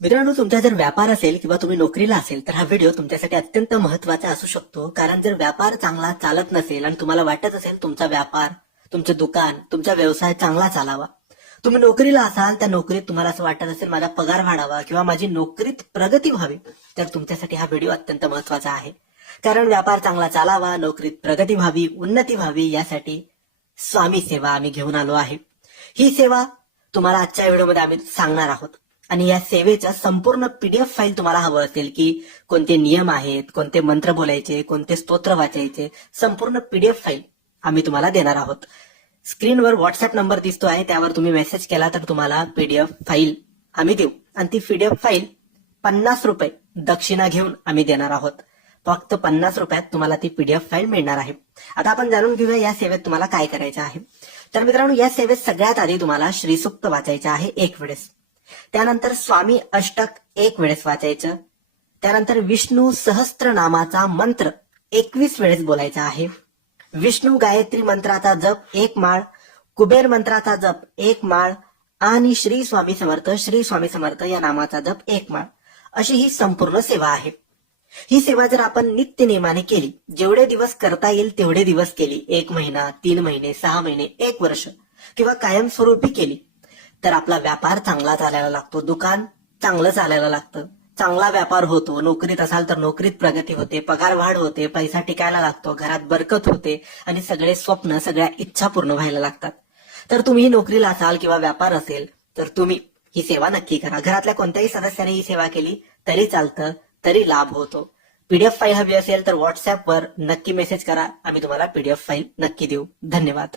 मित्रांनो, तुमचा जर व्यापार असेल किंवा तुम्ही नोकरीला असेल तर हा व्हिडिओ तुमच्यासाठी अत्यंत महत्वाचा असू शकतो. कारण जर व्यापार चांगला चालत नसेल आणि तुम्हाला वाटत असेल तुमचा व्यापार, तुमचं दुकान, तुमचा व्यवसाय चांगला चालावा, तुम्ही नोकरीला असाल, त्या नोकरीत तुम्हाला असं वाटत असेल माझा पगार वाढावा किंवा माझी नोकरीत प्रगती व्हावी, तर तुमच्यासाठी हा व्हिडिओ अत्यंत महत्वाचा आहे. कारण व्यापार चांगला चालावा, नोकरीत प्रगती व्हावी, उन्नती व्हावी, यासाठी स्वामी सेवा आम्ही घेऊन आलो आहे. ही सेवा तुम्हाला आजच्या व्हिडिओमध्ये आम्ही सांगणार आहोत. आणि या सेवेचं संपूर्ण पीडीएफ फाईल तुम्हाला हवं असेल की कोणते नियम आहेत, कोणते मंत्र बोलायचे, कोणते स्तोत्र वाचायचे, संपूर्ण पीडीएफ फाईल आम्ही तुम्हाला देणार आहोत. स्क्रीनवर व्हॉट्सअप नंबर दिसतो आहे, त्यावर तुम्ही मेसेज केला तर तुम्हाला पीडीएफ फाईल आम्ही देऊ. आणि ती पीडीएफ फाईल 50 रुपये दक्षिणा घेऊन आम्ही देणार आहोत. फक्त 50 रुपयात तुम्हाला ती पीडीएफ फाईल मिळणार आहे. आता आपण जाणून घेऊया या सेवेत तुम्हाला काय करायचं आहे. तर मित्रांनो, या सेवेत सगळ्यात आधी तुम्हाला श्रीसूक्त वाचायचं आहे 1 वेळेस. त्यानंतर स्वामी अष्टक 1 वेळेस वाचायचं. त्यानंतर विष्णू सहस्त्रनामाचा मंत्र 21 वेळेस बोलायचा आहे. विष्णू गायत्री मंत्राचा जप 1 माळ, कुबेर मंत्राचा जप 1 माळ आणि श्री स्वामी समर्थ या नामाचा जप 1 माळ, अशी ही संपूर्ण सेवा आहे. ही सेवा जर आपण नित्य नियमाने केली, जेवढे दिवस करता येईल तेवढे दिवस केली, 1 महिना, 3 महिने, 6 महिने, 1 वर्ष किंवा कायमस्वरूपी केली, तर आपला व्यापार चांगला चालायला लागतो, दुकान चांगलं चालायला लागतं, चांगला व्यापार होतो. नोकरीत असाल तर नोकरीत प्रगती होते, पगार वाढ होते, पैसा टिकायला लागतो, घरात बरकत होते आणि सगळे स्वप्न, सगळ्या इच्छा पूर्ण व्हायला लागतात. तर तुम्ही नोकरीला असाल किंवा व्यापार असेल तर तुम्ही ही सेवा नक्की करा. घरातल्या कोणत्याही सदस्याने ही सेवा केली तरी चालतं, तरी लाभ होतो. पीडीएफ फाईल हवी असेल तर व्हॉट्सअपवर नक्की मेसेज करा, आम्ही तुम्हाला पीडीएफ फाईल नक्की देऊ. धन्यवाद.